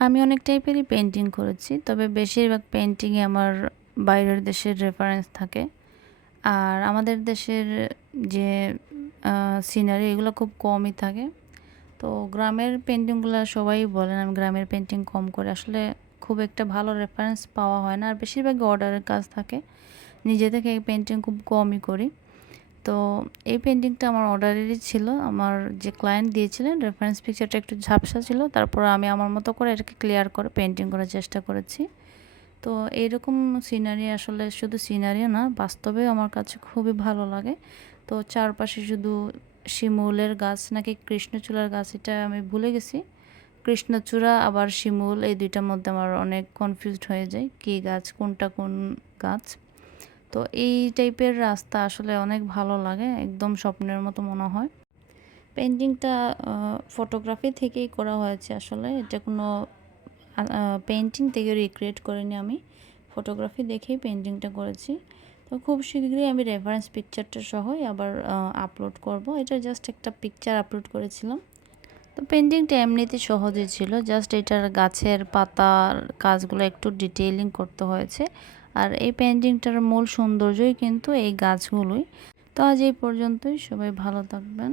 আমি অনেক টাইপেরই পেন্টিং করেছি, তবে বেশিরভাগ পেন্টিংয়ে আমার বাইরের দেশের রেফারেন্স থাকে। আর আমাদের দেশের যে সিনারি এগুলো খুব কমই থাকে। তো গ্রামের পেন্টিংগুলো সবাই বলেন আমি গ্রামের পেন্টিং কম করে, আসলে খুব একটা ভালো রেফারেন্স পাওয়া হয় না, আর বেশিরভাগই অর্ডারের কাজ থাকে। নিজে থেকে এই পেন্টিং খুব কমই করি। তো এই পেন্টিংটা আমার অর্ডারেরই ছিল। আমার যে ক্লায়েন্ট দিয়েছিলেন রেফারেন্স পিকচারটা একটু ঝাপসা ছিল, তারপর আমি আমার মতো করে এটাকে ক্লিয়ার করে পেন্টিং করার চেষ্টা করেছি। তো এইরকম সিনারি আসলে শুধু সিনারিও না, বাস্তবেও আমার কাছে খুবই ভালো লাগে। তো চারপাশে শুধু শিমুলের গাছ নাকি কৃষ্ণচূড়ার গাছ, এটা আমি ভুলে গেছি। কৃষ্ণচূড়া আবার শিমুল, এই দুইটার মধ্যে আমার অনেক কনফিউজড হয়ে যায় কী গাছ কোনটা কোন গাছ। তো এই টাইপের রাস্তা আসলে অনেক ভালো লাগে, একদম স্বপ্নের মতো মনে হয়। পেন্টিংটা ফটোগ্রাফি থেকেই করা হয়েছে, আসলে এটা কোনো পেন্টিং থেকে রিক্রিয়েট করিনি আমি, ফটোগ্রাফি দেখেই পেন্টিংটা করেছি। তো খুব শীঘ্রই আমি রেফারেন্স পিকচারটা সহই আবার আপলোড করব। এটা জাস্ট একটা পিকচার আপলোড করেছিলাম। তো পেন্টিংটা এমনিতে সহজই ছিল, জাস্ট এটার গাছের পাতার কাজগুলো একটু ডিটেইলিং করতে হয়েছে। আর এই পেন্টিংটার মূল সৌন্দর্যই কিন্তু এই গাছগুলোই। তো আজ এই পর্যন্তই, সবাই ভালো থাকবেন।